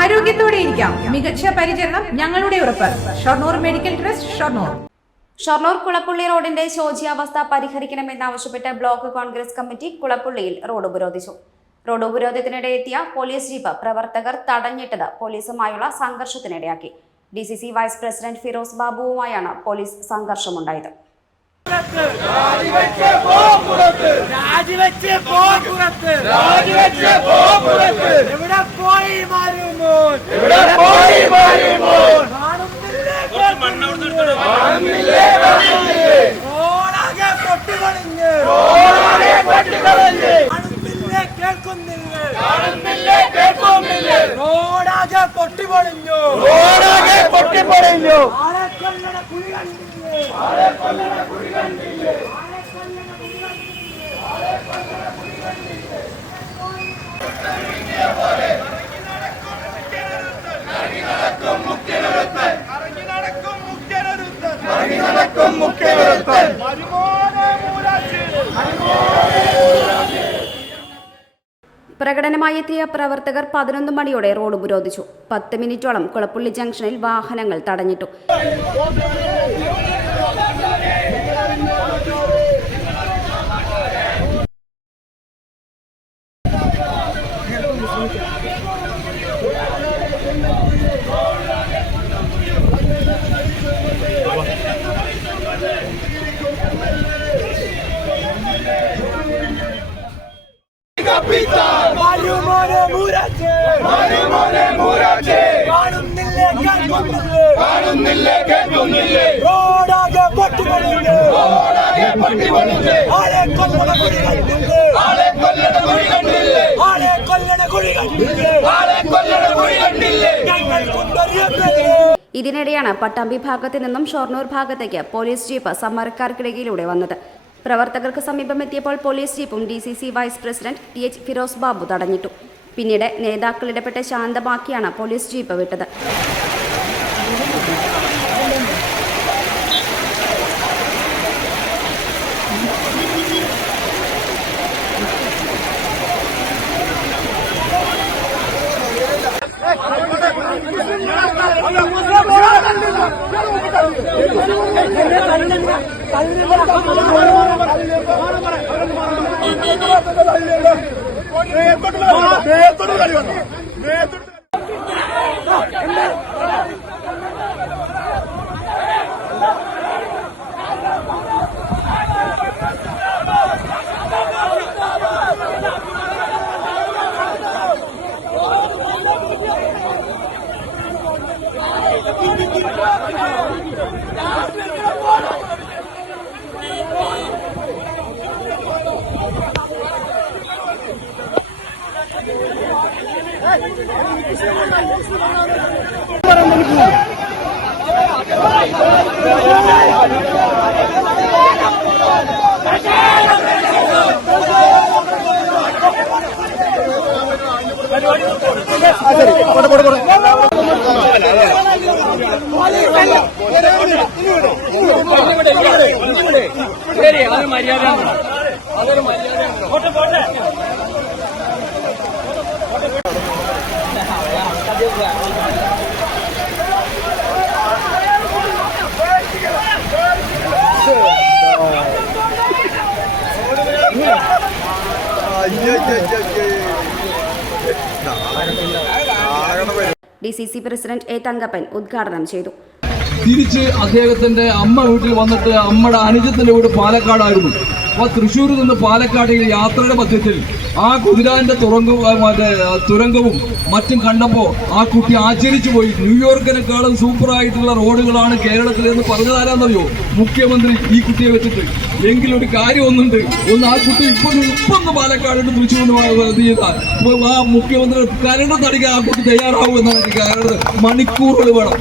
ആരോഗ്യത്തോടെ ഇരിക്കാം. മികച്ച പരിചരണം ഞങ്ങളുടെ ഉറപ്പ്. Shoranur medical trust Shoranur. Shoranur Kulappully റോഡിന്റെ ശോചിയാവസ്ഥ പരിഹരിക്കണമെന്നാവശ്യപ്പെട്ട് ബ്ലോക്ക് കോൺഗ്രസ് കമ്മിറ്റി കുളപ്പുള്ളിയിൽ റോഡ് ഉപരോധിച്ചു. റോഡ് ഉപരോധത്തിനിടെ എത്തിയ പോലീസ് ജീപ്പ് പ്രവർത്തകർ തടഞ്ഞിട്ടത് പോലീസുമായുള്ള സംഘർഷത്തിനിടയാക്കി. ഡി വൈസ് പ്രസിഡന്റ് ഫിറോസ് ബാബുവുമായാണ് പോലീസ് സംഘർഷമുണ്ടായത്. രാജിവെച്ച് പോ പുറത്ത്. എവിടെ പോയി മാറുമോൻ ഇവിടെ പോയി മാറിയുമ്പോൾ കാണുന്നില്ലേ കേൾക്കുന്നില്ലേ? റോഡാകെ പൊട്ടിപൊളിഞ്ഞ് ഓടാതെ പട്ടികളല്ലേ കാണുന്നില്ലേ? കേൾക്കുന്നില്ലേ? കാണുന്നില്ലേ കേൾക്കുന്നില്ലേ? റോഡാകെ പൊട്ടിപൊളിഞ്ഞു ഓടാതെ പൊട്ടിപ്പറഞ്ഞു ആളെ കൊല്ലണ കുഴി കണ്ടില്ലേ നടക്കും പ്രകടനമായി എത്തിയ പ്രവർത്തകർ പതിനൊന്ന് മണിയോടെ റോഡ് ഉപരോധിച്ചു. പത്ത് മിനിറ്റോളം കുളപ്പുള്ളി ജംഗ്ഷനിൽ വാഹനങ്ങൾ തടഞ്ഞിട്ടു. കാണുന്നില്ലേ കേൾക്കുന്നില്ലേ? റോഡാകെ കേൾക്കുന്നില്ലേ റോഡാകെ പട്ടിപണിഞ്ഞ് ആളെ കൊല്ലണ കുഴി കണ്ടില്ലേ? ആളെ കൊല്ലണ കുഴി കണ്ടില്ലേ? ആളെ കൊല്ലണ കുഴി കണ്ടില്ലേ? ആളെ കൊല്ലണ കുഴി കണ്ടില്ലേ? ഞങ്ങൾ കൊണ്ടറിയത്തില്ലേ ഇതിനിടെയാണ് പട്ടാമ്പി ഭാഗത്തു നിന്നും ഷൊർണൂർ ഭാഗത്തേക്ക് പോലീസ് ജീപ്പ് സമരക്കാർക്കിടയിലൂടെ വന്നത്. പ്രവർത്തകർക്ക് സമീപം എത്തിയപ്പോൾ police ജീപ്പും D C C vice president T H Firoz Babu തടഞ്ഞിട്ടു. പിന്നീട് നേതാക്കൾ ഇടപെട്ട് ശാന്തമാക്കിയാണ് പോലീസ് ജീപ്പ് വിട്ടത്. മേത്തോട്ട് കളി വന്നു മേത്തോട്ട് ശരി അതൊരു മര്യാദ അതൊരു മര്യാദ D C C president A Thankappan ഉദ്ഘാടനം ചെയ്തു. തിരിച്ച് അദ്ദേഹത്തിന്റെ അമ്മ വീട്ടിൽ വന്നിട്ട് അമ്മയുടെ അനുജത്തിന്റെ വീട് പാലക്കാടായിരുന്നു. അപ്പൊ തൃശ്ശൂരിൽ നിന്ന് പാലക്കാട് യാത്രയുടെ മധ്യത്തിൽ ആ കുതിരാന്റെ തുറങ്കവും മറ്റേ തുരങ്കവും മറ്റും കണ്ടപ്പോ ആ കുട്ടി ആചരിച്ചു പോയി. ന്യൂയോർക്കിനെക്കാളും സൂപ്പറായിട്ടുള്ള റോഡുകളാണ് കേരളത്തിലെന്ന് പറഞ്ഞതാരാന്നറിയോ? മുഖ്യമന്ത്രി ഈ കുട്ടിയെ വെച്ചിട്ട്. എങ്കിലൊരു കാര്യം ഒന്നുണ്ട് ഒന്ന് ആ കുട്ടി ഇപ്പൊ ഇപ്പൊ ഒന്ന് പാലക്കാട് ഇത് ചെയ്താൽ ആ മുഖ്യമന്ത്രി കരണ്ട് തടിക്കാൻ ആ കുട്ടി തയ്യാറാവും എന്നാണ് എനിക്ക് അറിയുന്നത്. മണിക്കൂറുകൾ വേണം.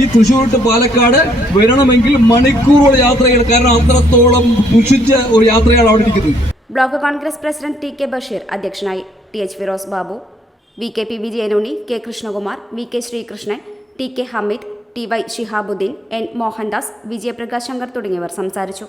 ഈ തൃശ്ശൂർ to പാലക്കാട് വരണമെങ്കിൽ മണിക്കൂറുകൾ യാത്ര ചെയ്യണം കാരണം അത്രത്തോളം ദുഷിച്ച ഒരു യാത്രയാണ് അവിടെ ഇരിക്കുന്നത്. Block Congress president T K Basheer അധ്യക്ഷനായി T H Firoz Babu V K P Vijayanunni K Krishnakumar V K Sreekrishnan T K Hameed T Y Shihabuddin N Mohandas Vijayaprakash Shankar തുടങ്ങിയവർ സംസാരിച്ചു.